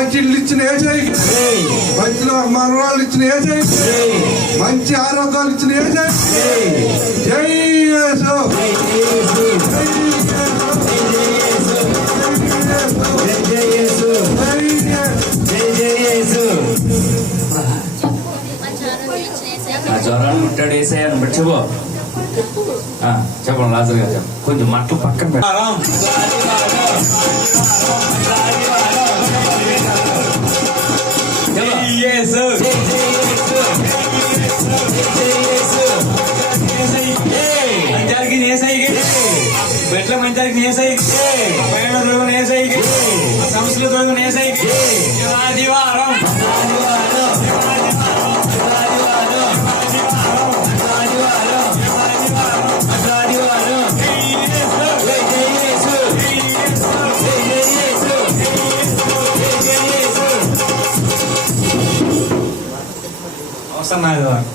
మంచి ఇల్లు ఇచ్చిన ఏసై, మంచి మనవాళ్ళు ఇచ్చిన ఏసై, మంచి ఆరోగ్యాలు ఇచ్చిన ఏసై. జై యేసు. ఆ జ్వరాన్ని ముట్టాడు వేసాయి అని బట్టి చెప్పు. చెప్పండి లాజర్ గారు చెప్పండి. కొంచెం మట్టలు పక్కన పెట్టాలి. బెట్ల మంచానికి నేసై, పైన దొరుగు నేసై, సంస్థలు దొరుగు నేసై. ఆదివారం అవసరం నాది.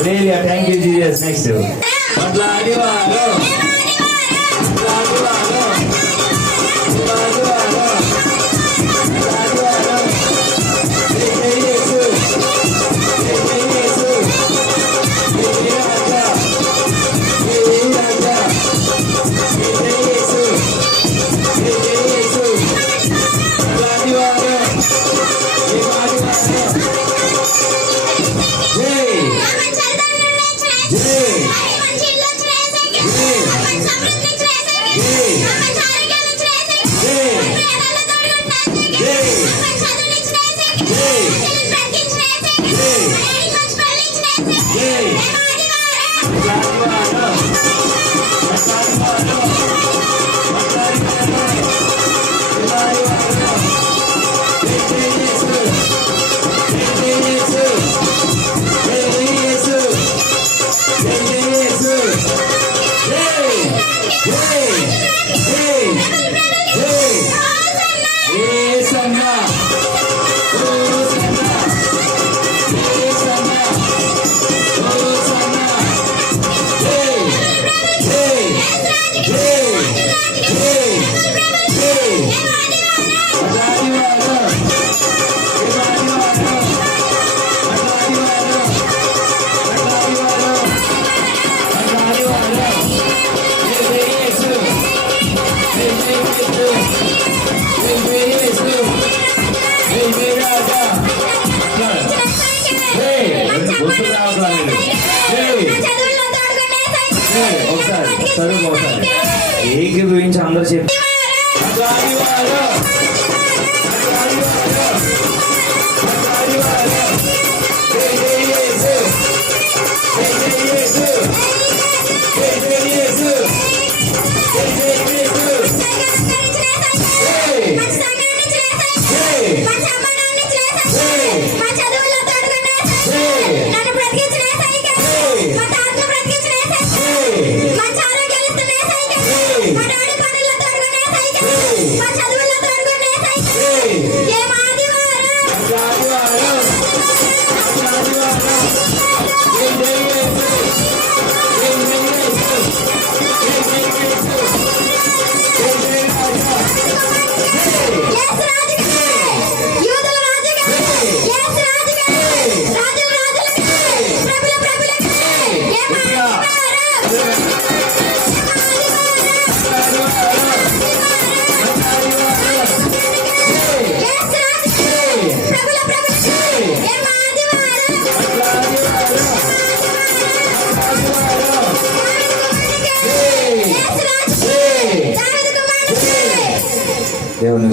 Really, thank you, Jesus. Next to ఏకీభవించి అందరూ చెప్పి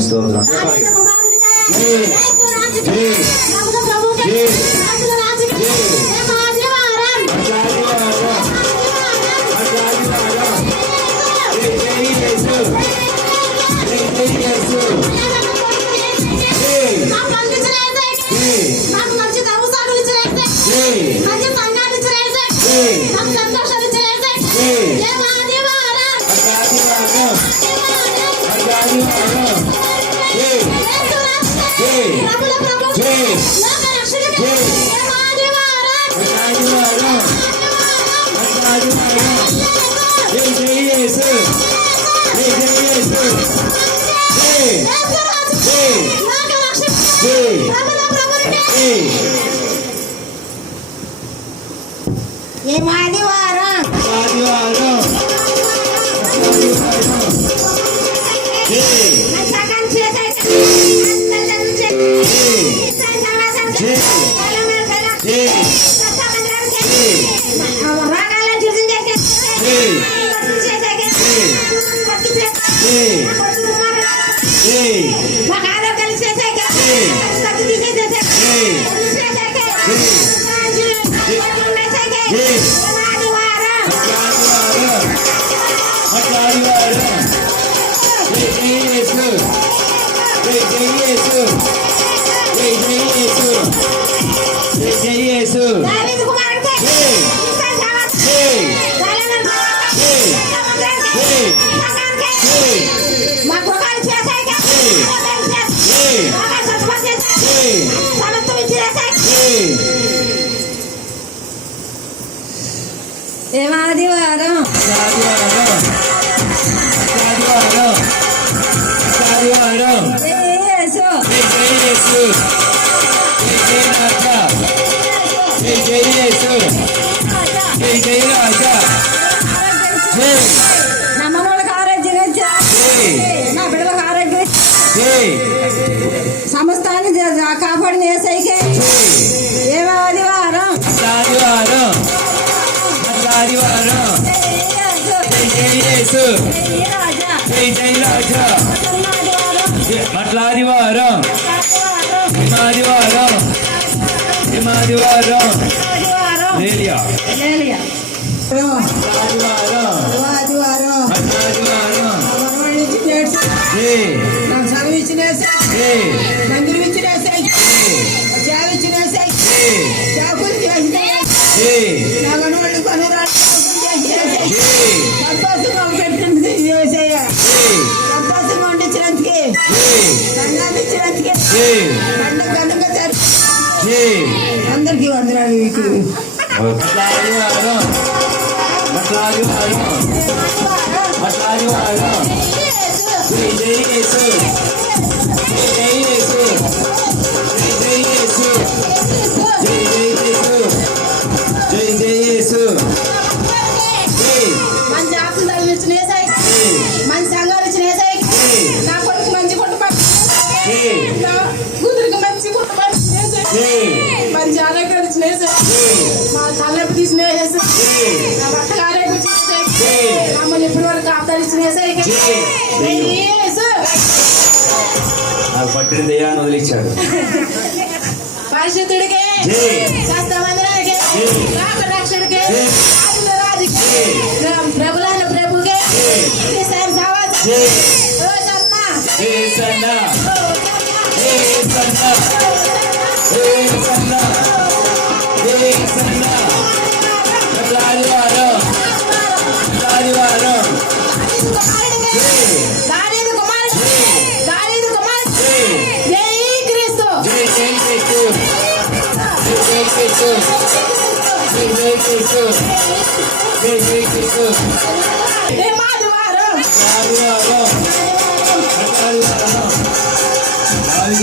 స్తోత్రం. నాకు మంచి దర్శనాలు ఇచ్చినట్టే, మంచి సంఘాలు ఇచ్చినట్టే, నాకు సంతోషాలు ఇచ్చినట్టే. ప్రభుల ప్రభు లోక రక్షకుడు ఏం ఆదివారం సగం చేసే రాగాలను చూసి మాకు ఆరోగ్యాలు చేసాక మా గృహాలు చేసాక సమస్తం ఇచ్చేసాక ఏం ఆదివారం నా మనోళ్ళకి ఆరోగ్యం ఇచ్చా, నా బిడ్డలకు ఆరోగ్యం సమస్తాన్ని కాపాడిన ఏసైకే ఏం ఆదివారం ఆదివారం లేలియా నాకు చదువు ఇచ్చిన మందిరం ఇచ్చిన సేవ ఇచ్చిన చేపలు చేసిన నా మనవాళ్ళు పనురాలు సంతోషంగా పెట్టింది సంతోషంగా వండించినందుకే సంఘాన్ని ఇచ్చినందుకే పండుగ ఘనంగా జరిపి అందరికీ వందనాలు మీకు మంచి ఆశలు ఇచ్చిన మంచి సంఘాలు ఇచ్చిన నా కొడుకు మంచి కుటుంబం కూతురికి మంచి కుటుంబం మంచి ఆరోగ్యాలు ఇచ్చిన మా తలపు తీసిన నా భర్తకు ఆరోగ్యం మమ్మల్ని ఇప్పటి వరకు కాపుతాలు ఇచ్చిన నాకు పట్టిన దయ్యాన్ని వదిలిచ్చాడు. పరిశుద్ధుడికి శాస్త్రమందిరానికి రక్షకుడికి ప్రభులైన ప్రభుకి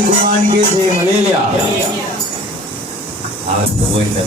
కుమారునికి మలేలియా పోయింది.